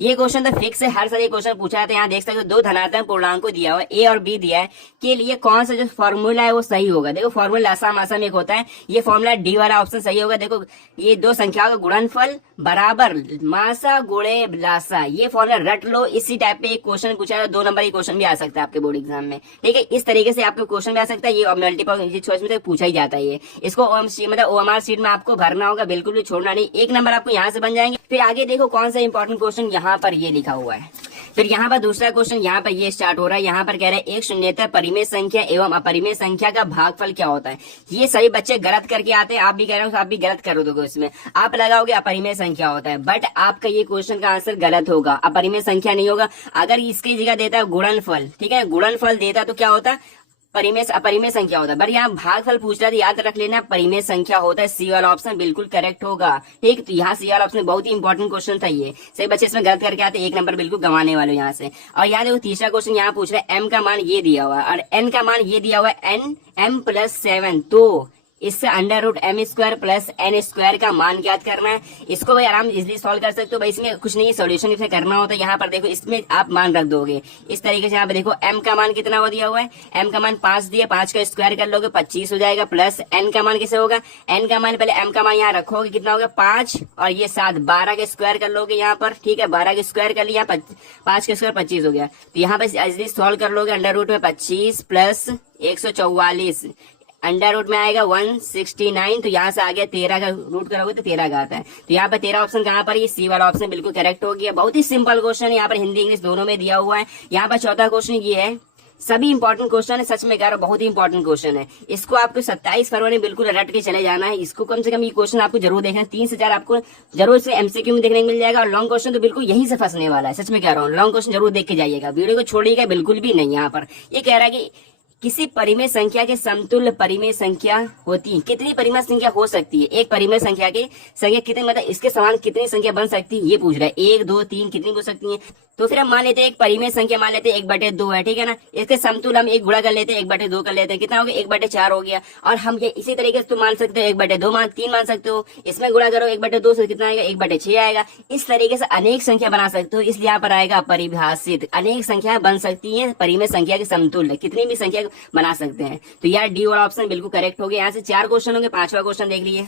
ये क्वेश्चन तो फिक्स है, हर साल ये क्वेश्चन पूछा जाता है। यहाँ देख सकते हो दो धनात्मक पूर्णांक को दिया हुआ है, ए और बी दिया है, के लिए कौन सा जो फॉर्मूला है वो सही होगा। देखो फॉर्मूला आसाम आसाम एक होता है, ये फॉर्मूला डी वाला ऑप्शन सही होगा। देखो ये दो संख्याओं का गुणनफल बराबर मासा गुणे लासा, ये फॉर्मूला रट लो। इसी टाइप पे एक क्वेश्चन पूछा है, 2 नंबर की क्वेश्चन भी आ सकता है आपके बोर्ड एग्जाम में, ठीक है। इस तरीके से आपको क्वेश्चन भी आ सकता है, ये मल्टीपल चॉइस में पूछा ही जाता है। ये इसको मतलब ओएमआर शीट में आपको भरना होगा, बिल्कुल भी छोड़ना नहीं। 1 नंबर आपको यहाँ से बन जाएंगे। फिर आगे देखो कौन सा इंपॉर्टेंट क्वेश्चन यहाँ पर ये लिखा हुआ है। फिर यहाँ पर दूसरा क्वेश्चन यहाँ पर ये स्टार्ट हो रहा है। यहाँ पर कह रहे हैं एक शून्येतर परिमेय संख्या एवं अपरिमेय संख्या का भागफल क्या होता है। ये सभी बच्चे गलत करके आते हैं, आप भी कह रहे हो, आप भी गलत कर दोगे। इसमें आप लगाओगे अपरिमेय संख्या होता है, बट आपका ये क्वेश्चन का आंसर गलत होगा, अपरिमेय संख्या नहीं होगा। अगर इसकी जगह देता है गुणनफल, ठीक है, गुणनफल देता तो क्या होता, परिमेय अपरिमेय संख्या होता है। पर यहाँ भागफल पूछ रहा था, याद रख लेना परिमेय संख्या होता है। सी वाला ऑप्शन बिल्कुल करेक्ट होगा, ठीक। तो यहाँ सी वाला ऑप्शन बहुत ही इंपॉर्टेंट क्वेश्चन था ये, सही बच्चे इसमें गलत करके आते 1 नंबर बिल्कुल गंवाने वाले यहाँ से। और यहाँ देखो तीसरा क्वेश्चन यहाँ पूछ रहा है एम का मान ये दिया हुआ है और एन का मान ये दिया हुआ है एन एम प्लस 7, तो इससे under root M square plus N square का मान ज्ञात करना है। इसको भाई आराम इजिली सॉल्व कर सकते हो भाई, इसमें कुछ नहीं सोल्यूशन इसमें करना होता है। यहाँ पर देखो इसमें आप मान रख दोगे इस तरीके से। यहाँ पे देखो एम का मान कितना हो दिया हुआ है, एम का मान 5 दिया, 5 का स्क्वायर कर लोगे 25 हो जाएगा, प्लस एन का मान कैसे होगा, एन का मान पहले एम का मान यहाँ रखोगे कितना होगा 5 और ये 7, 12 का स्क्वायर कर लोगे यहाँ पर, ठीक है, 12 का स्क्वायर कर लिया, 5 का स्क्वायर 25 हो गया। तो यहाँ पे इजिली सॉल्व कर लोगे, अंडर रूट में 25 प्लस 144 अंडर रूट में आएगा 169, तो यहाँ से आ गया 13 का रूट करोगे तो 13 का आता है। तो यहाँ पर 13 ऑप्शन कहाँ पर, ये सी वाला ऑप्शन बिल्कुल करेक्ट हो गया। बहुत ही सिंपल क्वेश्चन है, यहाँ पर हिंदी इंग्लिश दोनों में दिया हुआ है। यहाँ पर चौथा क्वेश्चन ये है, सभी इंपॉर्टेंट क्वेश्चन है, सच में कह रहा हूं बहुत ही इंपॉर्टेंट क्वेश्चन है। इसको आपको 27 फरवरी बिल्कुल रट के चले जाना है। इसको कम से कम ये क्वेश्चन आपको जरूर देखना है, 3 से 4 आपको जरूर से एमसीक्यू में देखने को मिल जाएगा। और लॉन्ग क्वेश्चन तो बिल्कुल यहीं से फंसने वाला है, सच में कह रहा हूँ। लॉन्ग क्वेश्चन जरूर देख के जाइएगा, वीडियो को छोड़िएगा बिल्कुल भी नहीं। यहाँ पर ये कह रहा है कि किसी परिमेय संख्या के समतुल्य परिमेय संख्या होती है, कितनी परिमेय संख्या हो सकती है, एक परिमेय संख्या की संख्या कितनी, मतलब इसके समान कितनी संख्या बन सकती है ये पूछ रहा है। 1 2 3 कितनी हो सकती है। तो फिर हम मान लेते हैं एक परिमेय संख्या मान लेते हैं 1/2 है, ठीक है ना। इसके समतुल्य हम 1 गुणा कर लेते हैं, 1/2 कर लेते हैं, कितना हो गया 1/4 हो गया। और हम ये इसी तरीके से तुम मान सकते हो 1/2 3 मान सकते हो, इसमें गुणा करो 1/2 से कितना आएगा 1/6 आएगा। इस तरीके से अनेक संख्या बना सकते हो, इसलिए यहाँ पर आएगा परिभाषित। अनेक संख्या बन सकती है परिमेय संख्या के समतुल्य, कितनी भी संख्या बना सकते हैं। तो यार डी वाला ऑप्शन बिल्कुल करेक्ट हो गया। यहाँ से 4 क्वेश्चन होंगे, 5वां क्वेश्चन देख लीजिए।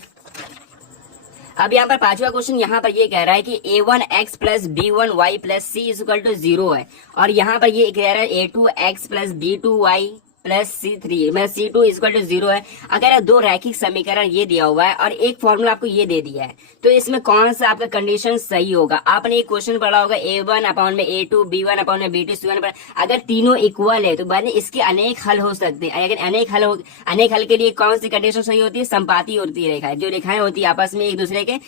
अब यहाँ पर 5वां क्वेश्चन यहाँ पर ये कह रहा है कि a1x plus b1y plus c is equal to 0 है। और यहाँ पर ये कह रहा है a2x plus b2y plus C3 में C2 इक्वल टू 0 है। अगर 2 रैखिक समीकरण ये दिया हुआ है और एक फॉर्मूला आपको ये दे दिया है, तो इसमें कौन सा आपका कंडीशन सही होगा। आपने एक क्वेश्चन पढ़ा होगा a1 अपॉन में a2 b1 अपॉन में b2 c1, अगर तीनों इक्वल है तो बने इसके अनेक हल हो सकते हैं। अगर अनेक हल के लिए कौन सी कंडीशन सही होती है, संपाती होती है रेखाएं, जो रेखाएं होती है आपस में एक दूसरे के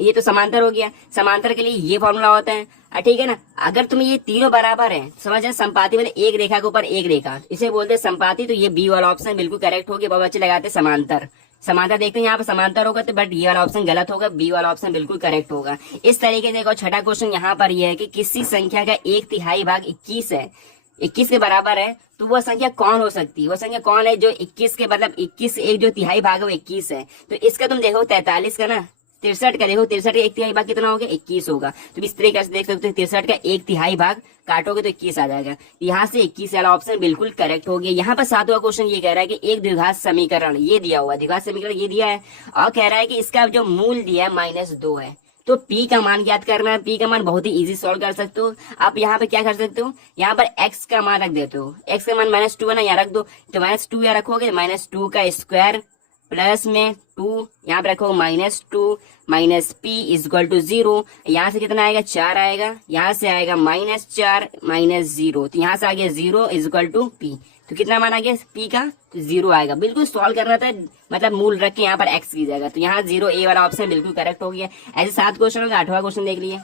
ये तो समांतर हो गया, समांतर के लिए ये फॉर्मूला होता है, ठीक है ना। अगर तुम्हें ये तीनों बराबर है, समझ जाए, संपाती मतलब एक रेखा के ऊपर एक रेखा, इसे बोलते हैं संपाती। तो ये बी वाला ऑप्शन बिल्कुल करेक्ट हो गया। बहुत बच्चे लगाते समांतर, समांतर देखते हैं यहाँ पर समांतर होगा तो, बट ये वाला ऑप्शन गलत होगा, बी वाला ऑप्शन बिल्कुल करेक्ट होगा। इस तरीके से देखो छठा क्वेश्चन यहाँ पर यह है कि किसी संख्या का 1/3 भाग 21 है, 21 के बराबर है, तो वह संख्या कौन हो सकती है। वह संख्या कौन है जो 21 के मतलब 21 एक जो तिहाई भाग है वो 21 है। तो इसका तुम देखो 43 का ना 63 का देखो, 63 का 1/3 भाग कितना हो गया 21 होगा। तो इस तरीके से देख सकते हो 63 का 1/3 भाग काटोगे तो 21 आ जाएगा। यहाँ से 21 वाला ऑप्शन बिल्कुल करेक्ट हो गया। यहाँ पर 7वां क्वेश्चन ये कह रहा है कि एक द्विघात समीकरण ये दिया हुआ है, द्विघात समीकरण ये दिया है और कह रहा है कि इसका जो मूल दिया है -2 है। तो P का मान ज्ञात करना है। P का मान बहुत ही इजी सॉल्व कर सकते हो आप। यहाँ पे क्या कर सकते हो, यहाँ पर x का मान रख देते हो, x का मान -2 है ना, यहाँ रख दो। तो -2 यहाँ रखोगे, -2 का स्क्वायर प्लस में 2 यहाँ पे रखो -2 माइनस p इक्वल टू 0। यहाँ से कितना आएगा 4 आएगा, यहाँ से आएगा -4 -0, तो यहाँ से आ गया 0 इक्वल टू p। तो कितना मान आ गया p का, तो 0 आएगा। बिल्कुल सॉल्व करना था, मतलब मूल रख के यहाँ पर x की जाएगा। तो यहाँ 0 a वाला ऑप्शन बिल्कुल करेक्ट हो गया। ऐसे 7 क्वेश्चन होगा। 8वां क्वेश्चन देख लिए।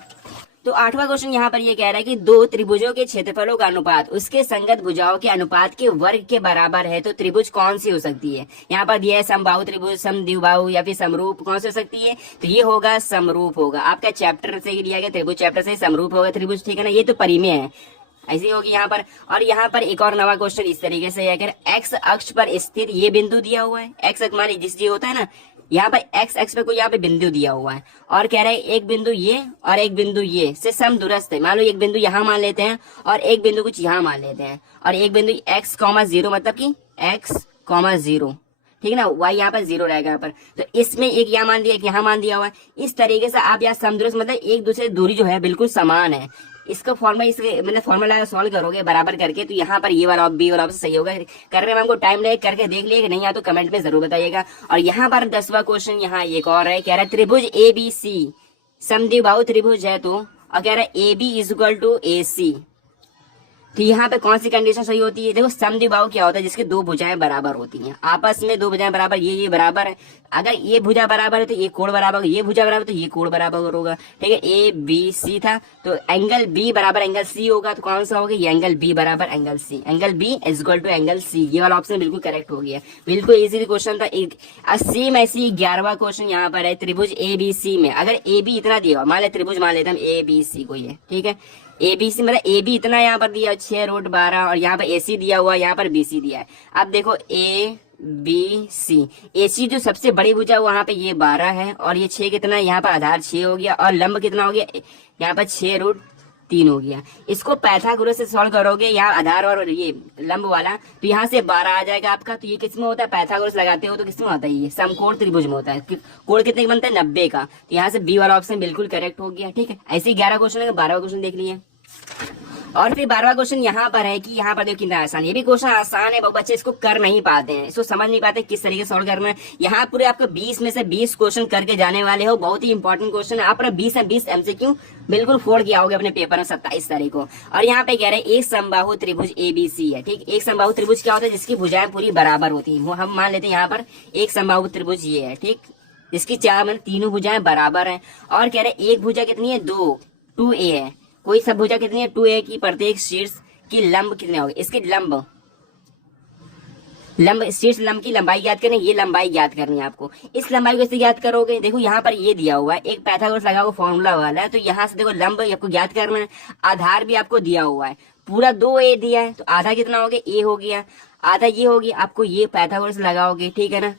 तो 8वां क्वेश्चन यहाँ पर ये कह रहा है कि 2 त्रिभुजों के क्षेत्रफलों का अनुपात उसके संगत भुजाओं के अनुपात के वर्ग के बराबर है, तो त्रिभुज कौन सी हो सकती है। यहाँ पर दिया है समबाहु त्रिभुज, समद्विबाहु या फिर समरूप, कौन सी हो सकती है। तो ये होगा समरूप होगा। आपका चैप्टर से ही दिया गया, त्रिभुज चैप्टर से समरूप होगा त्रिभुज, ठीक है ना। ये तो परिमेय है, ऐसी होगी यहाँ पर। और यहाँ पर एक और नवा क्वेश्चन इस तरीके से है, अगर एक्स अक्ष पर स्थित ये बिंदु दिया हुआ है, एक्स अक्ष मान जिस जी होता है ना, यहाँ पर एक्स एक्स पे कोई यहाँ पे बिंदु दिया हुआ है और कह रहा है एक बिंदु ये और एक बिंदु ये से समदूरस्थ है। मान लो एक बिंदु यहाँ मान लेते हैं और एक बिंदु कुछ यहाँ मान लेते हैं और एक बिंदु एक्स कॉमा जीरो, मतलब कि एक्स कॉमा जीरो, ठीक है ना, वाई यहाँ पर जीरो रहेगा यहाँ पर। तो इसमें एक यहाँ मान दिया, एक यहाँ मान दिया हुआ है। इस तरीके से आप यहाँ समदूरस्थ मतलब एक दूसरे दूरी जो है बिल्कुल समान है। इसका फॉर्मूला इसके मतलब फॉर्मूला सॉल्व करोगे बराबर करके तो यहाँ पर ये वाला बी वाला ऑप्शन सही होगा। करने में हमको टाइम लगे, करके देख लिए कि नहीं, या तो कमेंट में जरूर बताइएगा। और यहाँ पर 10वां क्वेश्चन यहाँ एक और है, कह रहा है त्रिभुज ए बी सी समद्विबाहु त्रिभुज है तो, और कह रहा है A B is equal to A C. तो यहाँ पे कौन सी कंडीशन सही होती है? देखो समद्विबाहु क्या होता है, जिसकी दो भुजाएं बराबर होती हैं, आपस में दो भुजाएं बराबर, ये बराबर है। अगर ये भुजा बराबर है तो ये कोण बराबर होगा, ये भुजा बराबर तो ये कोण बराबर होगा, ठीक है। ए बी सी था तो एंगल बी बराबर एंगल सी होगा, तो कौन सा होगा? ये एंगल बी बराबर angle C, angle B is equal to angle C. ये वाला ऑप्शन बिल्कुल करेक्ट हो गया, बिल्कुल इजी क्वेश्चन था। सेम ऐसी 11वां क्वेश्चन यहाँ पर है, त्रिभुज ए बी सी में अगर ए बी इतना दिया, मान ले त्रिभुज मान लेते हम ए बी सी को, ये ठीक है। ए बी सी मतलब ए बी इतना यहाँ पर दिया 6√12 और यहाँ पर ए सी दिया हुआ, यहाँ पर बी सी दिया है। अब देखो ए बी सी, ए सी जो सबसे बड़ी भुजा वहां पे ये 12 है और ये 6 कितना है, यहाँ पर आधार 6 हो गया और लंब कितना हो गया, यहाँ पर 6√3 हो गया। इसको पाइथागोरस से सॉल्व करोगे यहाँ आधार और ये लंब वाला, तो यहाँ से 12 आ जाएगा आपका। तो ये किसमें होता है? पाइथागोरस लगाते हो तो किसमें होता है? ये समकोण त्रिभुज में होता है। कोण कितने बनता है? 90 का। तो यहाँ से बी वाला ऑप्शन बिल्कुल करेक्ट हो गया, ठीक है। ऐसे 11 क्वेश्चन है, 12वां क्वेश्चन देख लिए। और फिर 12वां क्वेश्चन यहाँ पर है कि यहाँ पर देखो कितना आसान, ये भी क्वेश्चन आसान है, बहुत बच्चे इसको कर नहीं पाते हैं, इसको समझ नहीं पाते किस तरीके से सॉल्व करना है। यहाँ पूरे आपको 20 में से 20 क्वेश्चन करके जाने वाले हो, बहुत ही इंपॉर्टेंट क्वेश्चन है। आप 20 में 20 MCQ बिल्कुल फोड़ के आओगे अपने पेपर में 27 तारीख को। और यहाँ पे कह रहे हैं एक समबाहु त्रिभुज ABC है, ठीक। एक समबाहु त्रिभुज क्या होता है? जिसकी भुजाएं पूरी बराबर होती है। वो हम मान लेते हैं यहाँ पर एक समबाहु त्रिभुज ये है, ठीक, जिसकी तीनों भुजाएं बराबर है। और कह रहे हैं एक भुजा कितनी है? 2A है। कोई सब भुजा कितनी है? 2A की। प्रत्येक शीर्ष की लंब कितने होगी? इसकी लंब शीर्ष लंब की लंबाई ज्ञात करनी, ये लंबाई ज्ञात करनी है आपको। इस लंबाई को कैसे ज्ञात करोगे? देखो यहाँ पर ये दिया हुआ है, एक पाइथागोरस लगा हुआ फॉर्मूला वाला है, तो यहाँ से देखो लंब आपको ज्ञात करना है। आधार भी आपको दिया हुआ है, पूरा 2A दिया है, तो आधा कितना हो गया? A हो गया, आधा ये होगी। आपको ये पाइथागोरस लगाओगे, ठीक है ना।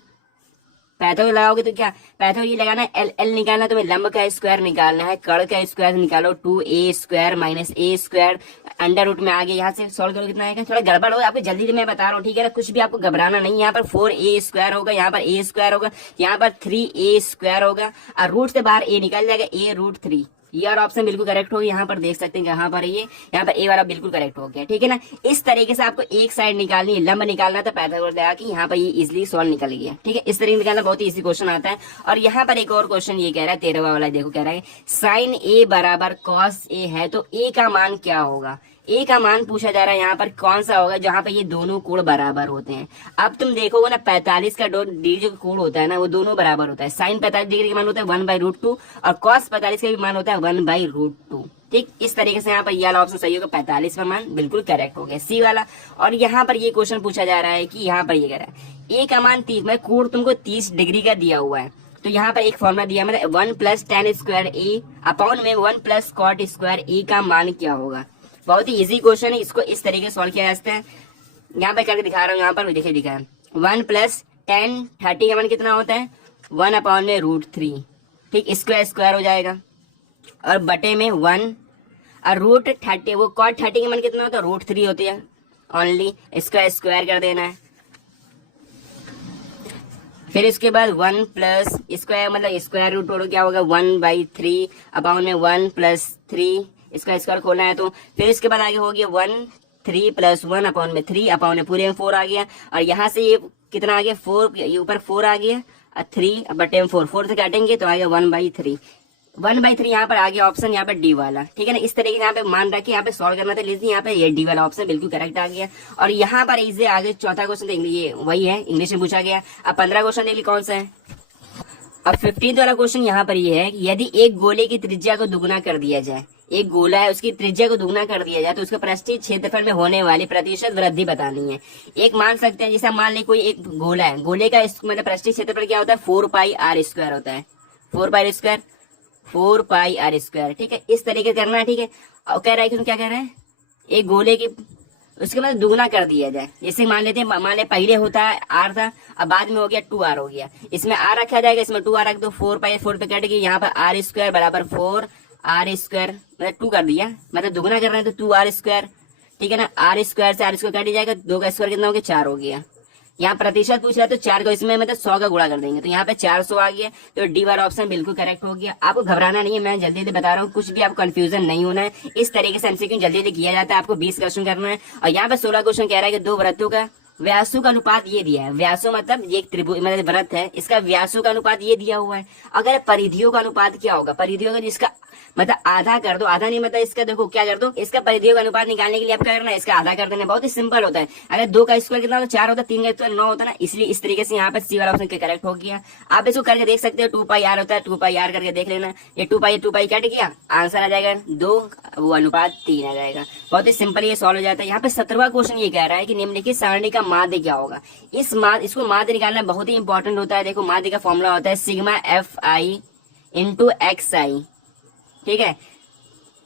पैथागोरस लगाओगे तो क्या पैथागोरस ये लगाना है, एल निकालना, तुम्हें लंब का स्क्वायर निकालना है, कर्ण का स्क्वायर निकालो, 2A square minus A square under root में आ गया। यहाँ से सॉल्व करो कितना आएगा? थोड़ा गड़बड़ होगा आपको, जल्दी मैं बता रहा हूँ, ठीक है ना। कुछ भी आपको घबराना नहीं। यहाँ पर 4A स्क्वायर होगा, यहाँ पर A स्क्वायर होगा, यहाँ पर 3A स्क्वायर होगा और रूट से बाहर A निकल जाएगा, A√3। ये और ऑप्शन बिल्कुल करेक्ट होगी। यहाँ पर देख सकते हैं यहाँ पर ये, यहाँ पर ए वाला बिल्कुल करेक्ट हो गया, ठीक है ना। इस तरीके से आपको एक साइड निकालनी है, लंब निकालना था, पाइथागोरस लगा के यहाँ पर ये इजिली सॉल्व निकल गया, ठीक है। इस तरीके निकालना बहुत ही इजी क्वेश्चन आता है। और यहाँ पर एक और क्वेश्चन ये कह रहा है 13वां वाला, देखो कह रहा है sin A बराबर cos A है तो A का मान क्या होगा? A का मान पूछा जा रहा है यहाँ पर कौन सा होगा जहां पर ये दोनों कोण बराबर होते हैं। अब तुम देखोगे ना 45 का डिग्री जो कोण होता है ना वो दोनों बराबर होता है। साइन 45 डिग्री का मान होता है 1/√2 और कॉस 45 का भी मान होता है 1/√2, ठीक। इस तरीके से यहाँ पर ये वाला ऑप्शन सही होगा, 45 का मान बिल्कुल करेक्ट हो गया, सी वाला। और यहाँ पर ये क्वेश्चन पूछा जा रहा है कि यहाँ पर ये कह रहा है A का मान 30, मैं कोण तुमको 30 डिग्री का दिया हुआ है, तो यहाँ पर एक फॉर्मूला दिया मतलब 1 + tan स्क्वायर A अपॉन में 1 + cot स्क्वायर A का मान क्या होगा? बहुत ही इजी क्वेश्चन है, इसको इस तरीके से सॉल्व किया जा सकता है। यहाँ पे करके दिखा रहा हूँ, यहाँ पर देखिए दिखा है 1 + tan 30 का मान कितना होता है? 1/√3, ठीक। स्क्वायर हो जाएगा और बटे में 1 और √30, वो cot 30 का मान कितना होता है? √3 होती है ओनली, इसका स्क्वायर कर देना है। फिर इसके बाद 1 + स्क्वायर मतलब स्क्वायर रूट टोटल क्या होगा? 1/3 अपॉन में 1 + 3, इसका स्क्वायर खोलना है तो। फिर इसके बाद आगे हो गया 1 3 + 1 अपॉन में 3 अपॉन में पूरे में 4 आ गया और यहाँ से ये कितना आ गया? 4, ये ऊपर 4 आ गया और 3 बटे में 4 से काटेंगे तो आ गया 1/3। 1/3 यहाँ पर आ गया ऑप्शन, यहाँ पर डी वाला, ठीक है ना। इस तरीके से यहाँ पे मान रखे, यहाँ पे सॉल्व करना था, लेकिन यहाँ पे ये डी वाला ऑप्शन बिल्कुल करेक्ट आ गया। और यहाँ पर इसे आगे चौथा क्वेश्चन देख लीजिए, वही है, इंग्लिश में पूछा गया। अब 15 क्वेश्चन देख लीजिए कौन सा है। अब 15th वाला क्वेश्चन यहाँ पर ये है कि यदि एक गोले की त्रिज्या को दुगुना कर दिया जाए, एक गोला है उसकी त्रिज्या को दुगुना कर दिया जाए तो उसके पृष्ठीय क्षेत्रफल में होने वाली प्रतिशत वृद्धि बतानी है। एक मान सकते हैं, जैसे मान ले कोई एक गोला है, गोले का मतलब पृष्ठीय क्षेत्रफल क्या होता है? 4πr² होता है, 4πr², ठीक है। इस तरीके से करना है, ठीक है। और कह रहा है कि क्या कह रहे हैं? एक गोले की उसके बाद दुगना कर दिया जाए। जैसे मान लेते हैं, मान ले पहले होता है आर था, अब बाद में हो गया 2r हो गया, इसमें r रखा जाएगा, इसमें 2r रख दो, 4 पाई 4 पे कट गई, यहाँ पर r स्क्वायर बराबर 4r² मतलब 2 कर दिया, मतलब दुगना कर रहे हैं तो 2r², ठीक है ना। r स्क्वायर से r स्क्वायर कट जाएगा, 2 का स्क्वायर कितना हो गया 4 हो गया। यहाँ प्रतिशत पूछ रहा है तो 4 को इसमें मतलब 100 का गुणा कर देंगे तो यहाँ पे 400 आ गया। तो डी वाला ऑप्शन बिल्कुल करेक्ट हो गया। आपको घबराना नहीं है, मैं जल्दी जल्दी बता रहा हूँ, कुछ भी आपको कंफ्यूजन नहीं होना है। इस तरीके से एमसीक्यू जल्दी जल्दी किया जाता है। आपको 20 क्वेश्चन करना है और यहाँ पे 16 क्वेश्चन कह रहा है कि 2 वृत्तों का व्यासों का अनुपात ये दिया है। व्यासों मतलब ये त्रिभुज मतलब व्रत है, इसका व्यासों का अनुपात ये दिया हुआ है। अगर परिधियों का अनुपात क्या होगा, परिधियों का जिसका मतलब आधा कर दो, आधा नहीं मतलब इसका देखो क्या कर दो, इसका परिधियों का अनुपात निकालने के लिए आप क्या करना है, इसका आधा कर देना। बहुत ही सिंपल होता है। अगर 2 का स्क्वायर कितना होता है 4 होता है, 3 का स्क्वायर 9 होता है ना, इसलिए इस तरीके से यहाँ पे सी वाला ऑप्शन करेक्ट हो गया। आप इसको करके देख सकते हो, 2πr होता है, 2πr करके देख लेना। ये 2π कट गया, आंसर आ जाएगा 2, वो अनुपात 3 आ जाएगा। बहुत ही सिंपल ये सॉल्व हो जाता है। यहाँ पे 17वां क्वेश्चन ये कह रहा है कि निम्नलिखित सारणी का माध्य क्या होगा। इसको माध्य निकालना बहुत ही इंपॉर्टेंट होता है। देखो माध्य का फॉर्मूला होता है सिग्मा fi इंटू xi, ठीक है,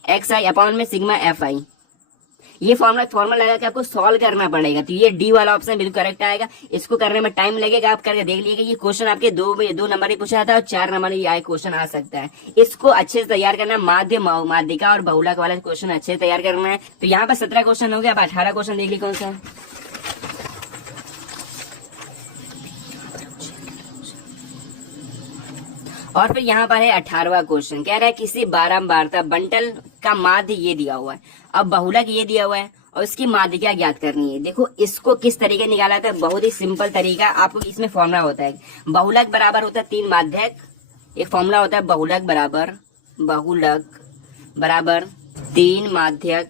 xi अपॉन में सिग्मा fi। ये फॉर्मूला लगा के आपको सॉल्व करना पड़ेगा। तो ये डी वाला ऑप्शन बिल्कुल करेक्ट आएगा। इसको करने में टाइम लगेगा, आप करके देख लीजिएगा। ये क्वेश्चन आपके 2 नंबर ही पूछा था और 4 नंबर ही आए क्वेश्चन आ सकता है। इसको अच्छे से तैयार करना है। माध्यिका और बहुलक वाला क्वेश्चन अच्छे से तैयार करना है। तो यहाँ पर 17 क्वेश्चन हो गया। अब 18 क्वेश्चन देख लीजिए कौन सा है। और फिर यहाँ पर है 18वां क्वेश्चन, कह रहा है किसी बारंबारता बंटल का माध्य ये दिया हुआ है, अब बहुलक ये दिया हुआ है और इसकी माध्यिका ज्ञात करनी है। देखो इसको किस तरीके निकाला था, बहुत ही सिंपल तरीका। आपको इसमें फॉर्मूला होता है बहुलक बराबर होता है 3 माध्यक। एक फॉर्मूला होता है बहुलक बराबर 3 माध्यक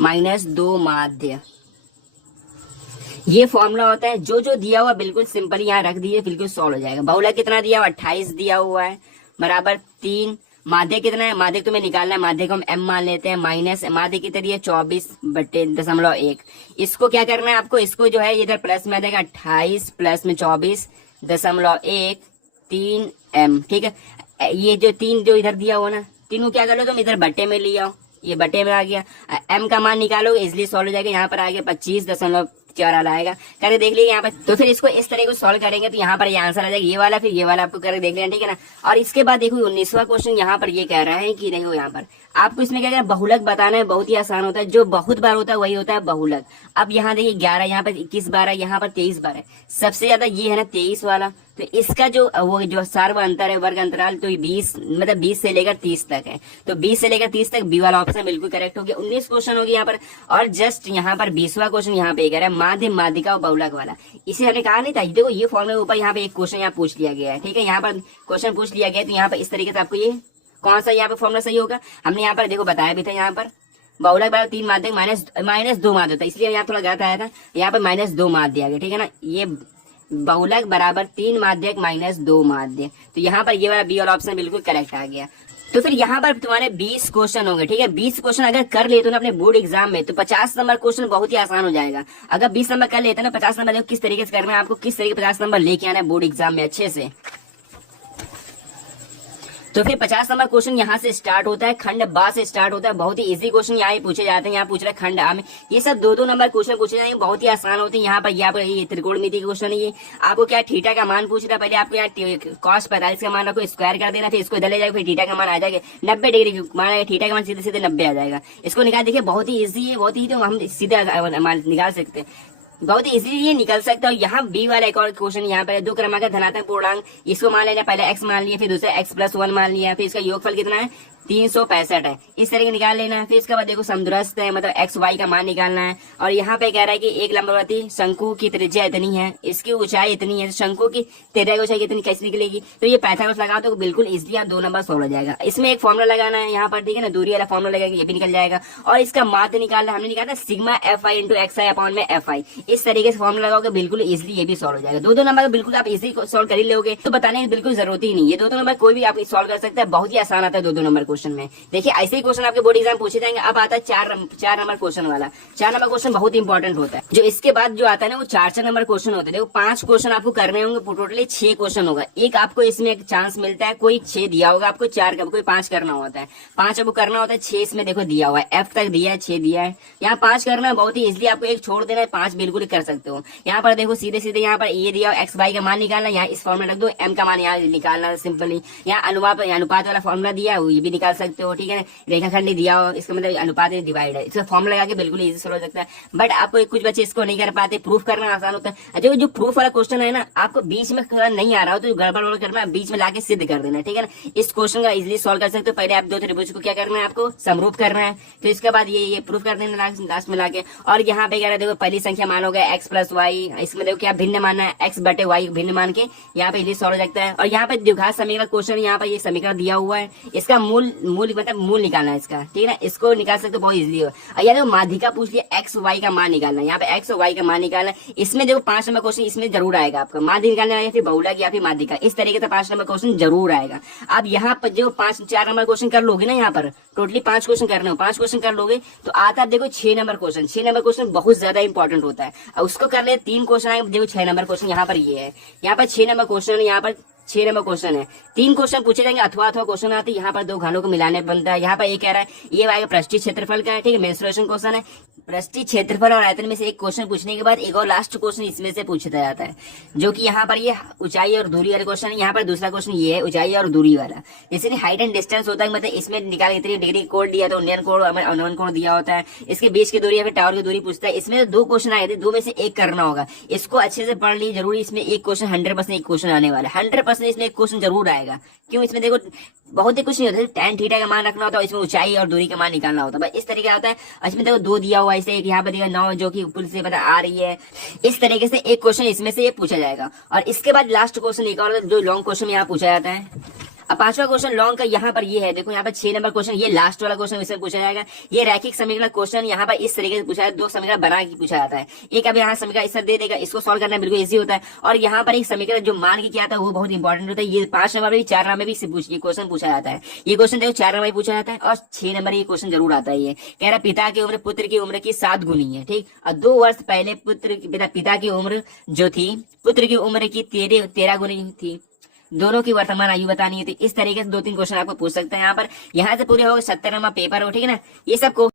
माइनस 2 माध्य। ये फॉर्मूला होता है। जो दिया हुआ बिल्कुल सिंपल यहाँ रख दीजिए, बिल्कुल सॉल्व हो जाएगा। बहुलक कितना दिया हुआ 28 दिया हुआ है बराबर 3। माध्य कितना है, माध्य तुम्हें निकालना है, माध्य को हम m मान लेते हैं, माइनस माध्य कितनी दिया 24/0.1। इसको क्या करना है आपको, इसको जो है इधर प्लस में आ जाएगा 28 प्लस में 24.1 3m, ठीक है। ये जो 3 जो इधर दिया हुआ ना, तीनों क्या कर लो तुम इधर बट्टे में ले आओ, ये बट्टे में आ गया। m का मान निकालो, इसलिए सॉल्व हो जाएगा। यहाँ पर आ गया 25.4 आएगा। करके देख लीजिए यहाँ पर। तो फिर इसको इस तरह को सॉल्व करेंगे तो यहाँ पर ये आंसर आ जाएगा ये वाला, फिर ये वाला आपको करके देख लेना, ठीक है ना। और इसके बाद देखो 19वां क्वेश्चन यहाँ पर ये कह रहा है कि देखो यहाँ पर आपको इसमें क्या बहुलक बताना है। बहुत ही आसान होता है, जो बहुत बार होता है वही होता है बहुलक। अब यहाँ देखिए 11, यहाँ पर 21 बार है, यहाँ पर 23 बार है। सबसे ज्यादा ये है ना 23 वाला। तो इसका जो सार्व अंतर है वर्ग अंतराल, तो 20 मतलब 20 से लेकर 30 तक है। तो 20 से लेकर 30 तक बी वाला ऑप्शन बिल्कुल करेक्ट हो गया। 19 क्वेश्चन हो गया यहाँ पर। और जस्ट यहाँ पर 20वां क्वेश्चन यहाँ पे कह रहा है माध्य माध्यिका और बहुलक वाला। इसे हमने कहा नहीं था, देखो ये फॉर्मूले ऊपर यहाँ पे एक क्वेश्चन यहाँ पूछ लिया गया है, ठीक है। यहाँ पर क्वेश्चन पूछ लिया गया तो यहाँ पर इस तरीके से आपको ये कौन सा यहाँ पे फॉर्मूला सही होगा, हमने यहाँ पर देखो बताया भी था। यहाँ पर बहुलक बराबर 3 माध्यक माइनस 2 माध्य होता है, इसलिए यहाँ थोड़ा गलत आया था। यहाँ पर -2 माध्य आ गया, ठीक है ना। ये बहुलक बराबर 3 माध्यक माइनस 2 माध्य। तो यहाँ पर ये वाला बी वाला ऑप्शन बिल्कुल करेक्ट आ गया। तो फिर यहाँ पर तुम्हारे 20 क्वेश्चन होंगे, ठीक है। 20 क्वेश्चन अगर कर लेते हो ना अपने बोर्ड एग्जाम में तो 50 नंबर क्वेश्चन बहुत ही आसान हो जाएगा। अगर 20 नंबर कर लेते हैं ना, 50 नंबर देखो किस तरीके से करना है आपको, किस तरीके 50 नंबर लेके आना है बोर्ड एग्जाम में अच्छे से। तो फिर 50 नंबर क्वेश्चन यहाँ से स्टार्ट होता है, खंड बा से स्टार्ट होता है। बहुत ही इजी क्वेश्चन यहाँ ही पूछे जाते हैं। यहाँ पूछ रहे खंड आ में, ये सब 2-2 नंबर क्वेश्चन पूछे जाएंगे, बहुत ही आसान होते हैं। यहाँ पर ये त्रिकोणमिति के क्वेश्चन है। ये आपको क्या थीटा का मान पूछ रहा है, पहले आपको यहाँ cos 45 का मान रखो, स्क्वायर कर देना, फिर इसको इधर ले जाएगा, फिर थीटा का मान आ जाएगा 90 डिग्री मान, थीटा का मान सीधे सीधे 90 आ जाएगा। इसको निकाल देखिए, बहुत ही ईजी है, बहुत ही तो हम सीधे निकाल सकते हैं, बहुत ही इजीली ये निकल सकता है। यहाँ बी वाला एक और क्वेश्चन यहाँ पर 2 क्रमांक धनात्मक पूर्णांक, इसको मान लेना, पहले x मान लिया, फिर दूसरा x+1 मान लिया, फिर इसका योगफल कितना है 365 है। इस तरह के निकाल लेना है। फिर इसके बाद देखो समदूरस्थ है, मतलब एक्स वाई का मान निकालना है। और यहाँ पे कह रहा है कि एक लंबवती शंकु की त्रिज्या इतनी है, इसकी ऊंचाई इतनी है, शंकु की त्रिज्या की ऊंचाई कितनी कैसे निकलेगी। तो ये पाइथागोरस लगाओ तो बिल्कुल इजीली आप 2 नंबर सॉल्व हो जाएगा। इसमें एक फॉर्मुला लगाना है यहाँ पर, ठीक है ना, दूरी वाला फॉर्मुला लगाएंगे, ये भी निकल जाएगा। और इसका माध्य निकालना, हमने निकाला sigma fi into xi upon में fi। इस तरीके से फॉर्मुला लगाओगे बिल्कुल इजीली ये भी सॉल्व हो जाएगा। 2-2 नंबर बिल्कुल आप इजीली सॉल्व कर ही लोगे, तो बताने की बिल्कुल जरूरत ही नहीं है। 2-2 नंबर कोई भी आप सॉल्व कर सकता है, बहुत ही आसान आता है 2-2 नंबर क्वेश्चन। क्वेश्चन में। देखिए ऐसे ही क्वेश्चन आपके बोर्ड एग्जाम पूछे जाएंगे। अब आता है 4 नंबर क्वेश्चन वाला। 4 नंबर क्वेश्चन बहुत इंपॉर्टेंट होता है। जो इसके बाद जो आता है ना वो 4 नंबर क्वेश्चन होते हैं। देखो 5 क्वेश्चन आपको करने होंगे, टोटली 6 क्वेश्चन होगा। एक आपको इसमें एक चांस मिलता है, कोई 6 दिया होगा आपको, 4 का कोई 5 करना होता है। 5 आपको करना होता है, 6 इसमें देखो दिया हुआ है, एफ तक दिया है, 6 दिया है। यहाँ 5 करना है बहुत ही इजिली, आपको एक छोड़ देना है, 5 बिल्कुल कर सकते हो। यहाँ पर देखो सीधे सीधे यहाँ पर ये दिया एक्स वाई का मान निकालना, यहाँ इस फॉर्मूला रख दो, एम का मान यहाँ निकालना सिंपली। यहाँ अनुपात वाला फॉर्मूला दिया है, ये भी निकाल सकते हो, ठीक है। रेखाखंड दिया हो, इसका मतलब अनुपात डिवाइड है, इसका फॉर्मूला लगा के बिल्कुल इजी सोल्व हो सकता है। बट आपको कुछ बच्चे इसको नहीं कर पाते, प्रूफ करना आसान होता है। जो प्रूफ वाला क्वेश्चन है ना, आपको बीच में नहीं आ रहा हो तो गड़बड़ करना, बीच में लाके सिद्ध कर देना, ठीक है ना। इस क्वेश्चन का इजिली सोल्व कर सकते हो। पहले आप 2 त्रिभुज को क्या करना है, आपको समरूप करना है, तो इसके बाद ये प्रूफ कर देना लास्ट में लाके। और यहाँ पे क्या देखो पहली संख्या मानोगे एक्स प्लस वाई, इसमें देखो क्या भिन्न मानना है, एक्स बटे वाई भिन्न मान के यहाँ पे इजिली सोल्व हो सकता है। और यहाँ पे द्विघात समीकरण क्वेश्चन, यहाँ पे ये समीकरण दिया हुआ है, इसका मूल मतलब मूल निकालना है इसका, ठीक है ना। इसको निकाल सकते हो बहुत इजिली हो। और यहाँ देखो माध्यिका पूछ लिया, एक्स वाई का मान निकालना है, यहाँ पे एक्स और वाई का मान निकालना है। इसमें देखो 5 नंबर क्वेश्चन इसमें जरूर आएगा आपका, माध्य निकालना है या फिर बहुलक या फिर माध्यिका, इस तरीके से 5 नंबर क्वेश्चन जरूर आएगा। अब यहाँ पर जो 4 नंबर क्वेश्चन कर लोगे ना, यहाँ पर टोटली 5 क्वेश्चन करने हो, 5 क्वेश्चन कर लोगे तो आता है देखो 6 नंबर क्वेश्चन। 6 नंबर क्वेश्चन बहुत ज्यादा इंपॉर्टेंट होता है। अब उसको कर ले 3 क्वेश्चन आए, देखो 6 नंबर क्वेश्चन यहाँ पर ये है, यहाँ पर 6 नंबर क्वेश्चन है, यहाँ पर 6 नंबर क्वेश्चन है। 3 क्वेश्चन पूछे जाएंगे, अथवा क्वेश्चन आते हैं। यहाँ पर 2 घनों को मिलाने बनता है। यहाँ पर ये कह रहा है ये आएगा पृष्ठीय क्षेत्रफल का है, ठीक है, मेंस्ट्रुएशन क्वेश्चन है। पृष्ठीय क्षेत्रफल और आयतन में से एक क्वेश्चन पूछने के बाद एक और लास्ट क्वेश्चन इसमें से पूछा जाता है, जो कि यहाँ पर ये ऊंचाई और दूरी वाला क्वेश्चन है। यहाँ पर दूसरा क्वेश्चन ये है ऊंचाई और दूरी वाला। जैसे हाइट एंड डिस्टेंस होता है, मतलब इसमें निकाल इतनी डिग्री कोड दिया तो उन्नयन कोड अवनयन कोड दिया होता है। इसके बीच की दूरी या फिर टावर की दूरी पूछता है। इसमें 2 क्वेश्चन आए थे, 2 में से एक करना होगा। इसको अच्छे से पढ़ ली जरूरी, इसमें एक क्वेश्चन 100% एक क्वेश्चन आने वाला है, 100% इसमें एक क्वेश्चन जरूर आएगा। क्यों, इसमें देखो बहुत ही कुछ नहीं होता, tan थीटा का मान रखना होता है, इसमें ऊंचाई और दूरी का मान निकालना होता है, बस इस तरीके का होता है। इसमें देखो 2 दिया हुआ, इसे एक यहाँ पर दिया 9 जो कि ऊपर से पता आ रही है। इस तरीके से एक क्वेश्चन इसमें से ये पूछा जाएगा। और इसके बाद लास्ट क्वेश्चन एक और जो लॉन्ग क्वेश्चन यहाँ पूछा जाता है। अब 5वां क्वेश्चन लॉन्ग का यहाँ पर ये है, देखो यहाँ पर 6 नंबर क्वेश्चन, ये लास्ट वाला क्वेश्चन इसमें पूछा जाएगा। ये रैखिक समीकरण क्वेश्चन यहाँ पर इस तरीके से पूछा है, 2 समीकरण बना के पूछा जाता है। एक अब यहाँ समीकरण इस तरह दे देगा, इसको सॉल्व करना बिल्कुल इजी होता है। और यहाँ पर एक समीकरण जो मान के क्या था वो बहुत इंपॉर्टेंट होता है। ये 5 नंबर में 4 नंबर में भी क्वेश्चन पूछा जाता है। ये क्वेश्चन देखो 4 नंबर में पूछा जाता है और 6 नंबर ये क्वेश्चन जरूर आता है। ये कह रहा पिता की उम्र पुत्र की उम्र की 7 गुनी है, ठीक। और 2 वर्ष पहले पिता की उम्र जो थी पुत्र की उम्र की 13 गुनी थी। दोनों की वर्तमान आयु बतानी है। तो इस तरीके से 2-3 क्वेश्चन आपको पूछ सकते हैं यहाँ पर। यहाँ से पूरे हो गए 70 नंबर पेपर हो, ठीक है ना। ये सब